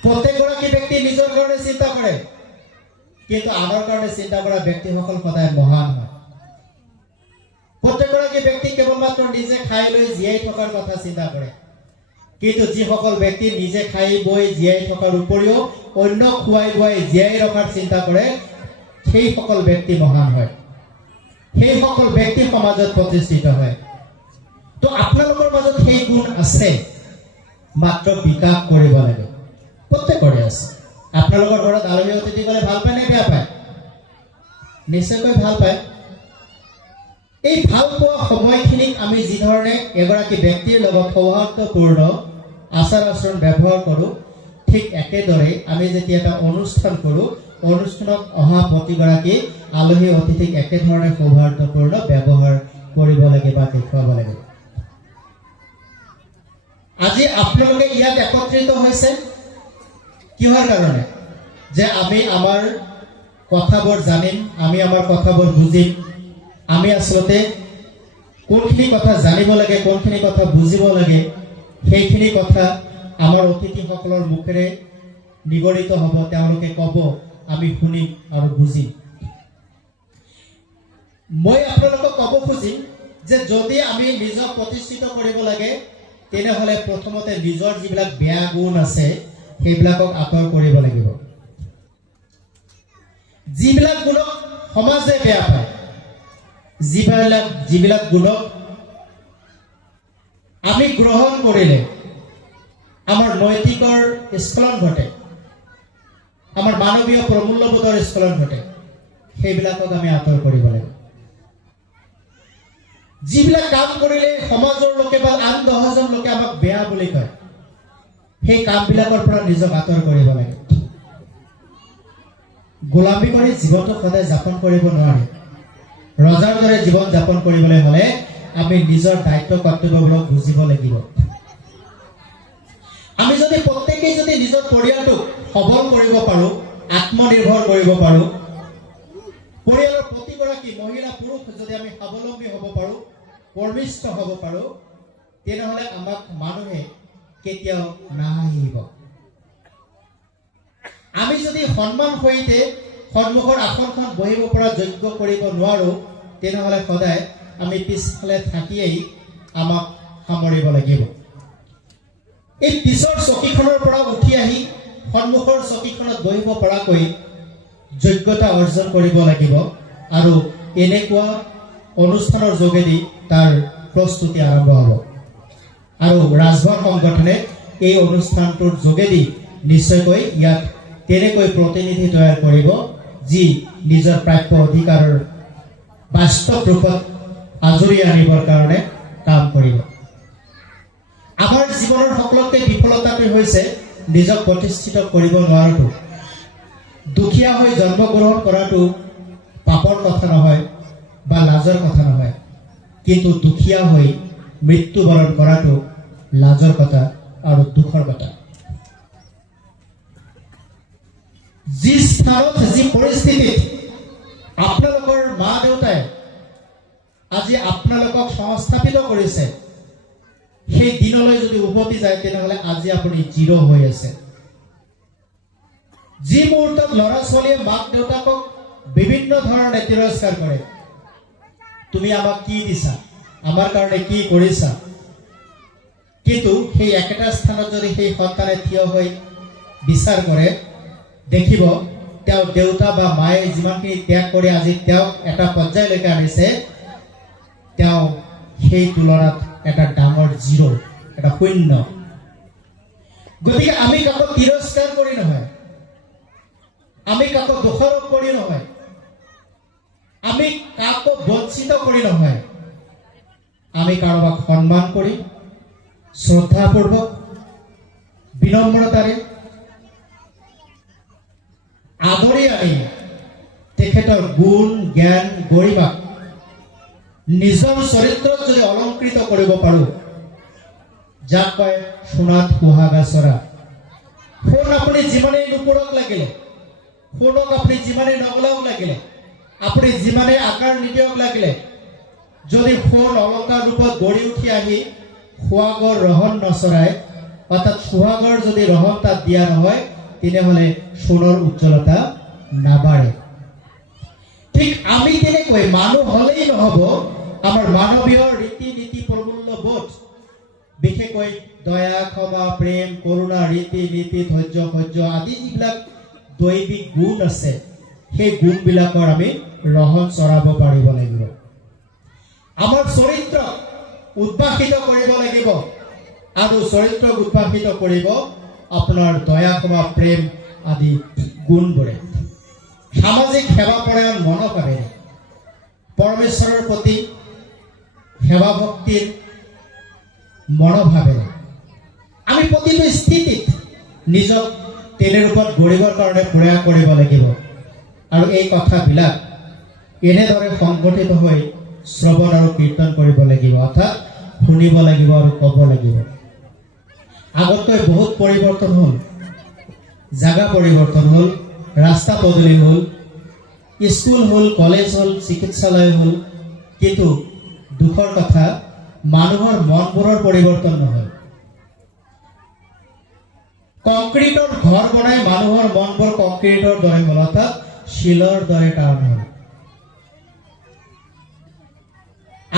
প্ৰত্যেকগৰাকী ব্যক্তি নিজৰ কাৰণে চিন্তা কৰে, কিন্তু আনৰ কাৰণে চিন্তা কৰা ব্যক্তিসকল সদায় মহান হয়। প্ৰত্যেকগৰাকী ব্যক্তি কেৱল মাত্ৰ নিজে খাই লৈ জীয়াই থকাৰ কথা চিন্তা কৰে, কিন্তু যিসকল ব্যক্তি নিজে খাই বৈ জীয়াই থকাৰ উপৰিও অন্যক খুৱাই বুৱাই জীয়াই ৰখাৰ চিন্তা কৰে, সেইসকল ব্যক্তি মহান হয়, সেইসকল ব্যক্তি সমাজত প্ৰতিষ্ঠিত হয়। তো আপোনালোকৰ মাজত সেই গুণ আছে, মাত্ৰ বিকাশ কৰিব লাগে। প্ৰত্যেকৰে আছে। আপোনালোকৰ ঘৰত আলহী অতিথি গ'লে ভাল পায় নে বেয়া পায়? নিশ্চয়কৈ ভাল পায়। এই ভাল পোৱা সময়খিনিক আমি যিধৰণে এগৰাকী ব্যক্তিৰ লগত সৌহাৰ্দ্যপূৰ্ণ আচাৰ আচৰণ ব্যৱহাৰ কৰোঁ, ঠিক একেদৰে আমি যেতিয়া এটা অনুষ্ঠান কৰোঁ, অনুষ্ঠানত অহা প্ৰতিগৰাকী আলহী অতিথিক একেধৰণে সৌহাৰ্দ্যপূৰ্ণ ব্যৱহাৰ কৰিব লাগে বা দেখুৱাব লাগে। আজি আপোনালোকে ইয়াত একত্ৰিত হৈছে কিহৰ কাৰণে? যে আমি আমাৰ কথাবোৰ জানিম, আমি আমাৰ কথাবোৰ বুজিম, আমি আচলতে কোনখিনি কথা জানিব লাগে, কোনখিনি কথা বুজিব লাগে, সেইখিনি কথা আমাৰ অতিথিসকলৰ মুখেৰে নিগৰিত হ'ব। তেওঁলোকে ক'ব, আমি শুনিম আৰু বুজিম। মই আপোনালোকক ক'ব খুজিম যে যদি আমি নিজক প্ৰতিষ্ঠিত কৰিব লাগে, তেনেহ'লে প্ৰথমতে নিজৰ যিবিলাক বেয়া গুণ আছে সেইবিলাকক আঁতৰ কৰিব লাগিব। যিবিলাক গুণক সমাজে বেয়া পায়, যিবিলাক গুণক আমি গ্ৰহণ কৰিলে আমাৰ নৈতিকৰ স্খলন ঘটে, আমাৰ মানৱীয় প্ৰমূল্যবোধৰ স্খলন ঘটে সেইবিলাকক আমি আঁতৰ কৰিব লাগিব যিবিলাক কাম কৰিলে সমাজৰ লোকে বা আন 10জন লোকে আমাক বেয়া বুলি কয় সেই কামবিলাকৰ পৰা নিজক আঁতৰ কৰিব লাগে গোলামী কৰি জীৱনটো সদায় যাপন কৰিব নোৱাৰে ৰজাৰ দৰে জীৱন যাপন কৰিবলৈ হলে আমি নিজৰ দায়িত্ব কৰ্তব্যবিলাক বুজিব লাগিব আমি যদি প্ৰত্যেকই যদি নিজৰ পৰিয়ালটোক সবল কৰিব পাৰো আত্মনিৰ্ভৰ কৰিব পাৰো পৰিয়ালৰ প্ৰতিগৰাকী মহিলা পুৰুষ যদি আমি স্বাৱলম্বী হ'ব পাৰো কৰ্মিষ্ঠ হ'ব পাৰো তেনেহলে আমাক মানুহে কেতিয়াও নাহিব আমি যদি সন্মান সহিতে সন্মুখৰ আসনখন বহিব পৰা যোগ্য কৰিব নোৱাৰো তেনেহলে সদায় আমি পিছফালে থাকিয়েই আমাক সামৰিব লাগিব এই পিছৰ চকীখনৰ পৰা উঠি আহি সন্মুখৰ চকীখনত বহিব পৰাকৈ যোগ্যতা অৰ্জন কৰিব লাগিব আৰু এনেকুৱা অনুষ্ঠানৰ যোগেদি তাৰ প্ৰস্তুতি আৰম্ভ হ'ব আৰু ৰাজভৰ সংগঠনে এই অনুষ্ঠানটোৰ যোগেদি নিশ্চয়কৈ ইয়াত তেনেকৈ প্ৰতিনিধি তৈয়াৰ কৰিব যি নিজৰ প্ৰাপ্য অধিকাৰৰ বাস্তৱ ৰূপত আজৰি আনিবৰ কাৰণে কাম কৰিব আমাৰ জীৱনৰ সকলোতকৈ বিফলতাটো হৈছে নিজক প্ৰতিষ্ঠিত কৰিব নোৱাৰাটো দুখীয়া হৈ জন্মগ্ৰহণ কৰাটো পাপৰ কথা নহয় বা লাজৰ কথা নহয় কিন্তু দুখীয়া হৈ মৃত্যুবৰণ কৰাটো লাজৰ কথা আৰু দুখৰ কথা যি স্থানত যি পৰিস্থিতিত আপোনালোকৰ মা দেউতাই আজি আপোনালোকক সংস্থাপিত কৰিছে সেই দিনলৈ যদি উভতি যায় তেনেহলে আজি আপুনি জিৰ হৈ আছে যি মুহূৰ্তত ল'ৰা ছোৱালীয়ে মাক দেউতাকক বিভিন্ন ধৰণে তিৰস্কাৰ কৰে তুমি আমাক কি দিছা আমাৰ কাৰণে কি কৰিছা কিন্তু সেই একেটা স্থানত যদি সেই সন্তানে থিয় হৈ বিচাৰ কৰে দেখিব তেওঁ দেউতা বা মায়ে যিমানখিনি ত্যাগ কৰি আজি তেওঁক এটা পৰ্যায়লৈকে আনিছে তেওঁ সেই তুলনাত এটা ডাঙৰ জিৰ' এটা শূন্য গতিকে আমি কাকো তিৰস্কাৰ কৰি নহয় আমি কাকো দোষাৰোপ কৰি নহয় আমি কাকো বঞ্চিত কৰি নহয় আমি কাৰোবাক সন্মান কৰি শ্ৰদ্ধাপূৰ্বক বিনম্ৰতাৰে আদৰি আনি তেখেতৰ গুণ জ্ঞান গৰিমাক নিজৰ চৰিত্ৰত যদি অলংকৃত কৰিব পাৰো যাক কয় সোণাত সুহাগা চৰা সোণ আপুনি যিমানেই নুপুৰক লাগিলে সোণক আপুনি যিমানেই নগলাওক লাগিলে আপুনি যিমানেই আকাৰ নিদিয়ক লাগিলে যদি সোণ অলংকাৰ ৰূপত গঢ়ি উঠি আহি সুহাগৰ ৰহন নচৰায় অৰ্থাৎ সুহাগৰ যদি ৰহন তাত দিয়া নহয় তেনেহলে সোণৰ উজ্জ্বলতা নাবাঢ়ে ঠিক আমি তেনেকৈ মানুহ হলেই নহব আমাৰ মানৱীয় ৰীতি নীতি প্ৰমূল্যবোধ বিশেষকৈ দয়া ক্ষমা প্ৰেম কৰুণা ৰীতি নীতি ধৈৰ্য সহ্য আদি যিবিলাক দৈবিক গুণ আছে সেই গুণবিলাকৰ আমি ৰহন চৰাব পাৰিব লাগিব আমাৰ চৰিত্ৰ উদ্ভাসিত কৰিব লাগিব আৰু চৰিত্ৰক উদ্ভাসিত কৰিব আপোনাৰ দয়া ক্ষমা প্ৰেম আদি গুণবোৰে সামাজিক সেৱাপৰায়ণ মনোভাৱেৰে পৰমেশ্বৰৰ প্ৰতি সেৱা ভক্তিৰ মনোভাৱেৰে আমি প্ৰতিটো স্থিতিত নিজক তেনে ৰূপত গঢ়িবৰ কাৰণে প্ৰয়াস কৰিব লাগিব আৰু এই কথাবিলাক এনেদৰে সংগঠিত হৈ শ্ৰৱণ আৰু কীৰ্তন কৰিব লাগিব অৰ্থাৎ শুনিব লাগিব আৰু ক'ব লাগিব আগতকৈ বহুত পৰিৱৰ্তন হ'ল জাগা পৰিৱৰ্তন হ'ল ৰাস্তা পদূলি হ'ল স্কুল হ'ল কলেজ হ'ল চিকিৎসালয় হ'ল কিন্তু দুখৰ কথা মানুহৰ মনবোৰৰ পৰিৱৰ্তন নহয় কংক্ৰিটৰ ঘৰ বনাই মানুহৰ মনবোৰ কংক্ৰিটৰ দৰে হ'ল অৰ্থাৎ শিলৰ দৰে টান হ'ল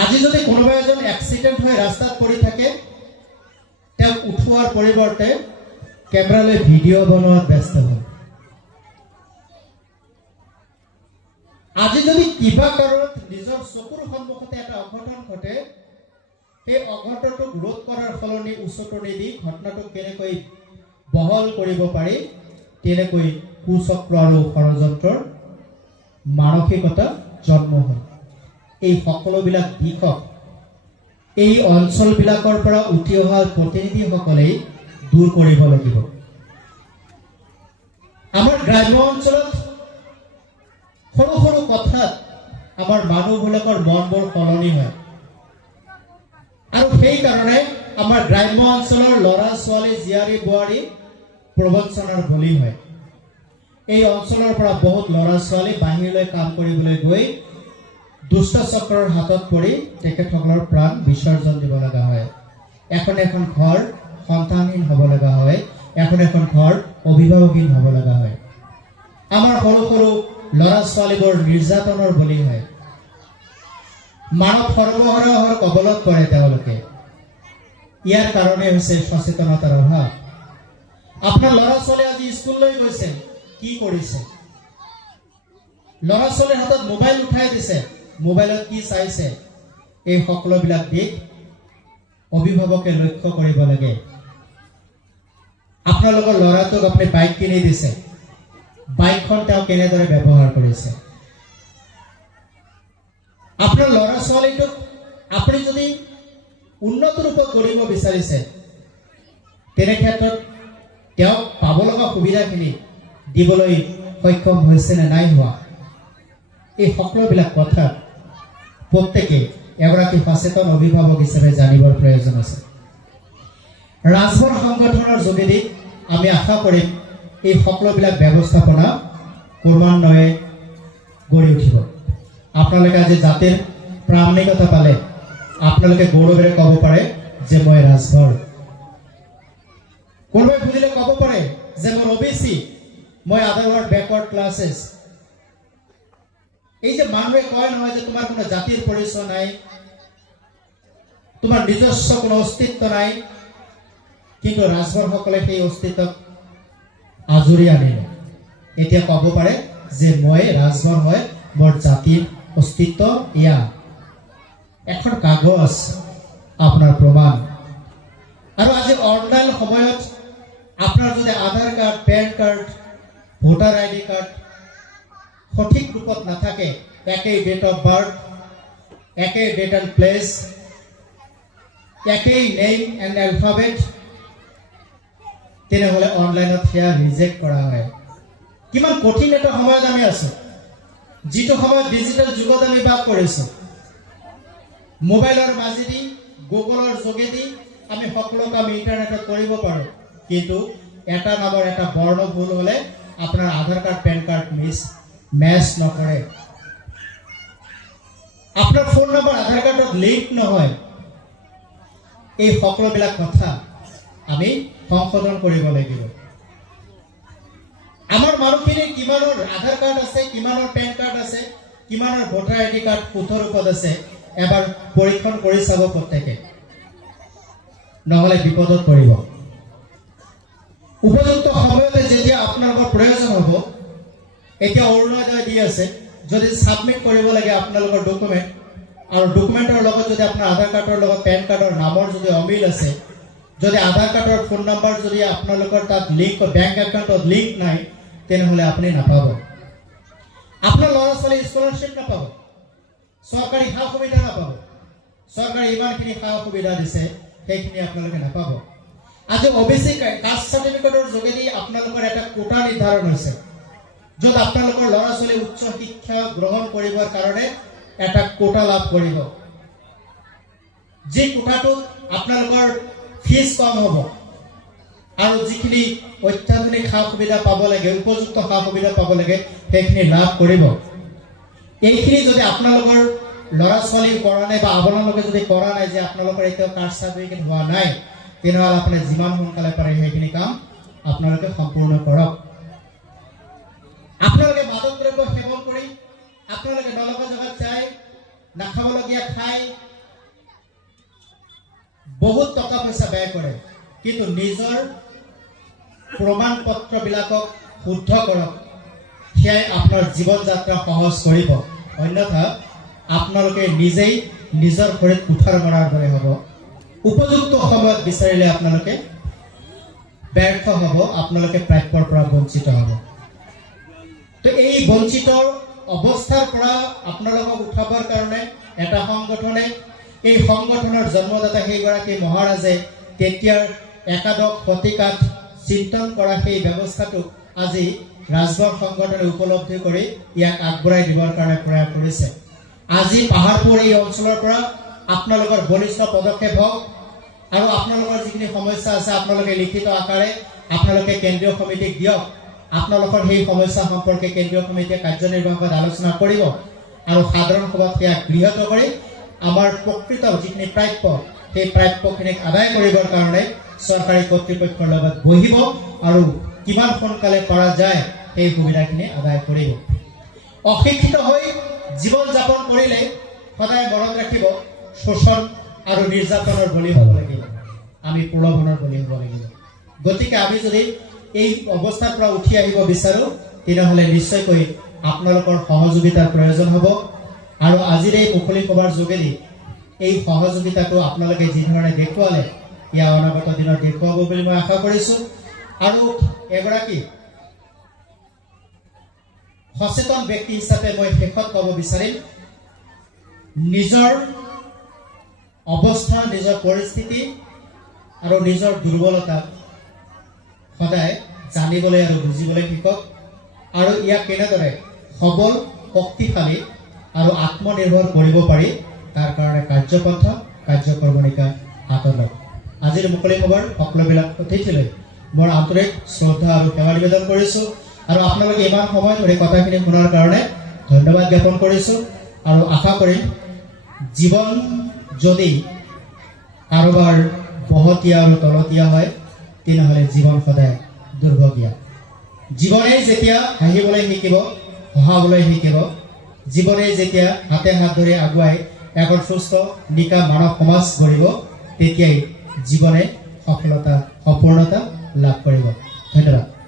আজি যদি কোনোবা এজন এক্সিডেণ্ট হৈ ৰাস্তাত পৰি থাকে তেওঁক উঠোৱাৰ পৰিৱৰ্তে কেমেৰালৈ ভিডিঅ' বনোৱাত ব্যস্ত হয় আজি যদি কিবা কাৰণত নিজৰ চকুৰ সন্মুখতে এটা অঘটন ঘটে সেই অঘটনটোক ৰোধ কৰাৰ সলনি উচতনি দি ঘটনাটোক কেনেকৈ বহল কৰিব পাৰি তেনেকৈ কুচক্ৰ আৰু ষড়যন্ত্ৰৰ মানসিকতা জন্ম হয়। এই সকলোবিলাক দিশক এই অঞ্চলবিলাকৰ পৰা উঠি অহা প্ৰতিনিধিসকলেই দূৰ কৰিব লাগিব। আমাৰ গ্ৰাম্য অঞ্চলত সৰু সৰু কথাত আমাৰ মানুহবিলাকৰ মনবোৰ সলনি হয় আৰু সেইকাৰণে আমাৰ গ্ৰাম্য অঞ্চলৰ ল'ৰা ছোৱালী জীয়াৰী বোৱাৰী প্ৰবঞ্চনাৰ বলি হয়। এই অঞ্চলৰ পৰা বহুত ল'ৰা ছোৱালী বাহিৰলৈ কাম কৰিবলৈ গৈ দুষ্ট চক্ৰৰ হাতত পৰি তেখেতসকলৰ প্ৰাণ বিসৰ্জন দিব লগা হয়। এখন এখন ঘৰ সন্তানহীন হ'ব লগা হয়, এখন এখন ঘৰ অভিভাৱকহীন হ'ব লগা হয়। আমাৰ সৰু সৰু ল'ৰা ছোৱালীবোৰ নিৰ্যাতনৰ বলি হয়, মানৱ সৰ্বহাৰাৰ কবলত পৰে তেওঁলোকে। ইয়াৰ কাৰণে হৈছে সচেতনতাৰ অভাৱ। আপোনাৰ ল'ৰা ছোৱালী আজি স্কুললৈ গৈছে, কি কৰিছে? ল'ৰা ছোৱালীৰ হাতত মোবাইল উঠাই দিছে, মোবাইলত কি চাইছে? এই সকলোবিলাক দিশ অভিভাৱকে লক্ষ্য কৰিব লাগে। আপোনালোকৰ ল'ৰাটোক আপুনি বাইক কিনি দিছে, বাইকখন তেওঁ কেনেদৰে ব্যৱহাৰ কৰিছে? আপোনাৰ ল'ৰা ছোৱালীটোক আপুনি যদি উন্নত ৰূপত গঢ়িব বিচাৰিছে, তেনে ক্ষেত্ৰত তেওঁক পাব লগা সুবিধাখিনি দিবলৈ সক্ষম হৈছে নে নাই হোৱা? এই সকলোবিলাক কথা প্ৰত্যেকে এগৰাকী সচেতন অভিভাৱক হিচাপে জানিবৰ প্ৰয়োজন আছে। ৰাজভৰ সংগঠনৰ যোগেদি আমি আশা কৰিম এই সকলোবিলাক ব্যৱস্থাপনা ক্ৰমান্বয়ে গঢ়ি উঠিব। আপোনালোকে আজি জাতিৰ প্ৰামাণিকতা পালে আপোনালোকে গৌৰৱেৰে ক'ব পাৰে যে মই ৰাজভৰ। কোনোবাই সুধিলে ক'ব পাৰে যে মই OBC, মই আদাৰৱাৰ্ড বেকৱাৰ্ড ক্লাছেছ। এই যে মানুহে কয় নহয় যে তোমাৰ কোনো জাতিৰ পৰিচয় নাই, তোমাৰ নিজস্ব কোনো অস্তিত্ব নাই, কিন্তু ৰাজভৰসকলে সেই অস্তিত্বক আজৰি আনিলে। এতিয়া ক'ব পাৰে যে মই ৰাজভৰ হয়, মোৰ জাতিৰ অস্তিত্ব এয়া। এখন কাগজ আপোনাৰ প্ৰমাণ। আৰু আজি অনলাইন সময়ত আপোনাৰ যদি Aadhaar card, PAN card, voter ID card সঠিক ৰূপত নাথাকে, একেই ডেট অফ বাৰ্থ, একেই ডেট এণ্ড প্লেচ, একেই নেম এণ্ড এলফাবেট, তেনেহ'লে অনলাইনত সেয়া ৰিজেক্ট কৰা হয়। কিমান কঠিন এটা সময়ত আমি আছো, যিটো সময়ত ডিজিটেল যুগত আমি বাস কৰিছো। মোবাইলৰ মাজেদি, গুগলৰ যোগেদি আমি সকলো কাম ইণ্টাৰনেটত কৰিব পাৰোঁ, কিন্তু এটা নামৰ এটা বৰ্ণ ভুল হ'লে আপোনাৰ আধাৰ কাৰ্ড, পেন কাৰ্ড মেচ নকৰে। আপোনাৰ ফোন নম্বৰ আধাৰ কাৰ্ডত লিংক নহয়। এই সকলোবিলাক কথা আমি সংশোধন কৰিব লাগিব। আমাৰ মানুহখিনিৰ কিমানৰ আধাৰ কাৰ্ড আছে, কিমানৰ পেন কাৰ্ড আছে, কিমানৰ ভোটাৰ ID কাৰ্ড শুদ্ধ ৰূপত আছে, এবাৰ পৰীক্ষণ কৰি চাব প্ৰত্যেকে, নহ'লে বিপদত পৰিব। উপযুক্ত সময়তে যেতিয়া আপোনালোকৰ প্ৰয়োজন হ'ব, এতিয়া অৰুণোদয় দি আছে, যদি ছাবমিট কৰিব লাগে আপোনালোকৰ ডকুমেণ্ট, আৰু ডকুমেণ্টৰ লগত যদি আপোনাৰ আধাৰ কাৰ্ডৰ লগত পেন কাৰ্ডৰ নামৰ যদি অমিল আছে, যদি আধাৰ কাৰ্ডৰ ফোন নম্বৰ যদি আপোনালোকৰ তাত লিংক, বেংক একাউণ্টত লিংক নাই, তেনেহ'লে আপুনি নাপাব। আপোনাৰ ল'ৰা ছোৱালী স্কলাৰশ্বিপ নাপাব, চৰকাৰী সা সুবিধা নাপাব। চৰকাৰে ইমানখিনি সা সুবিধা দিছে, সেইখিনি আপোনালোকে নাপাব। আজি OBC কাষ্ট চাৰ্টিফিকেটৰ যোগেদি আপোনালোকৰ এটা কোটা নিৰ্ধাৰণ হৈছে, য'ত আপোনালোকৰ ল'ৰা ছোৱালী উচ্চ শিক্ষা গ্ৰহণ কৰিবৰ কাৰণে এটা কোটা লাভ কৰিব। যি কোটাটোত আপোনালোকৰ ফিজ কম হ'ব আৰু যিখিনি অত্যাধুনিক সা সুবিধা পাব লাগে, উপযুক্ত সা সুবিধা পাব লাগে, সেইখিনি লাভ কৰিব। এইখিনি যদি আপোনালোকৰ ল'ৰা ছোৱালী কৰা নাই বা আপোনালোকে যদি কৰা নাই, যে আপোনালোকৰ এতিয়াও কাষ্ট চাৰ্টিফিকেট হোৱা নাই, তেনেহ'লে আপুনি যিমান সোনকালে পাৰে সেইখিনি কাম আপোনালোকে সম্পূৰ্ণ কৰক। আপোনালোকে মাদক দ্ৰব্য সেৱন কৰি আপোনালোকে নলগা জেগাত যায়, নাখাবলগীয়া খাই বহুত টকা পইচা ব্যয় কৰে, কিন্তু নিজৰ প্ৰমাণ পত্ৰবিলাকক শুদ্ধ কৰক, সেয়াই আপোনাৰ জীৱন যাত্ৰা সহজ কৰিব। অন্যথা আপোনালোকে নিজেই নিজৰ ভৰিত কুঠাৰ মৰাৰ দৰে হ'ব। উপযুক্ত সময়ত বিচাৰিলে আপোনালোকে ব্যৰ্থ হ'ব, আপোনালোকে প্ৰাপ্যৰ পৰা বঞ্চিত হ'ব। তো এই বঞ্চিতৰ অৱস্থাৰ পৰা আপোনালোকক উঠাবৰ কাৰণে এটা সংগঠনে এই সংগঠনৰ জন্মদাতা সেইগৰাকী মহাৰাজে তেতিয়াৰ একাদশ শতিকাত চিন্তন কৰা সেই ব্যৱস্থাটোক আজি ৰাজবংশ সংগঠনে উপলব্ধি কৰি ইয়াক আগবঢ়াই দিবৰ কাৰণে প্ৰয়াস কৰিছে। আজি পাহাৰপুৰ এই অঞ্চলৰ পৰা আপোনালোকৰ বলিষ্ঠ পদক্ষেপ হওক আৰু আপোনালোকৰ যিখিনি সমস্যা আছে আপোনালোকে লিখিত আকাৰে আপোনালোকে কেন্দ্ৰীয় সমিতিক দিয়ক। আপোনালোকৰ সেই সমস্যা সম্পৰ্কে কেন্দ্ৰীয় সমিতিয়ে কাৰ্যনিৰ্বাহকত আলোচনা কৰিব আৰু সাধাৰণ সভাত সেয়া গৃহীত কৰি আমাৰ প্ৰকৃত যিখিনি প্ৰাপ্য সেই প্ৰাপ্যখিনিক আদায় কৰিবৰ কাৰণে চৰকাৰী কৰ্তৃপক্ষৰ লগত বহিব আৰু কিমান সোনকালে পৰা যায় সেই সুবিধাখিনি আদায় কৰিব। অশিক্ষিত হৈ জীৱন যাপন কৰিলে সদায় মনত ৰাখিব শোষণ আৰু নিৰ্যাতনৰ বলি হ'ব লাগিব, আমি প্ৰলোভনৰ বলি হ'ব লাগিব। গতিকে আমি যদি এই অৱস্থাৰ পৰা উঠি আহিব বিচাৰো তেনেহ'লে নিশ্চয়কৈ আপোনালোকৰ সহযোগিতাৰ প্ৰয়োজন হ'ব আৰু আজিৰ এই মুকলি সভাৰ যোগেদি এই সহযোগিতাটো আপোনালোকে যিধৰণে দেখুৱালে ইয়াৰ অনাগত দিনত দেখুৱাব বুলি মই আশা কৰিছোঁ। আৰু এগৰাকী সচেতন ব্যক্তি হিচাপে মই শেষত ক'ব বিচাৰিম, নিজৰ অৱস্থা, নিজৰ পৰিস্থিতি আৰু নিজৰ দুৰ্বলতা সদায় জানিবলৈ আৰু বুজিবলৈ শিকক আৰু ইয়াক কেনেদৰে সবল, শক্তিশালী আৰু আত্মনিৰ্ভৰ কৰিব পাৰি তাৰ কাৰণে কাৰ্যপন্থা, কাৰ্যক্ৰমণিকা হাতত লওক। আজিৰ মুকলি সভাৰ সকলোবিলাক অতিথিলৈ মোৰ আন্তৰিক শ্ৰদ্ধা আৰু সেৱা নিবেদন কৰিছোঁ আৰু আপোনালোকে ইমান সময় ধৰি কথাখিনি শুনাৰ কাৰণে ধন্যবাদ জ্ঞাপন কৰিছোঁ আৰু আশা কৰিম জীৱন যদি কাৰোবাৰ বহতীয়া আৰু তলতীয়া হয় তেনেহ'লে জীৱন সদায় দুৰ্ভগীয়া। জীৱনে যেতিয়া হাঁহিবলৈ শিকিব, হহাবলৈ শিকিব, জীৱনে যেতিয়া হাতে হাত ধৰি আগুৱাই এখন সুস্থ নিকা মানৱ সমাজ গঢ়িব তেতিয়াই জীৱনে সফলতা, সম্পূৰ্ণতা লাভ কৰিব। ধন্যবাদ।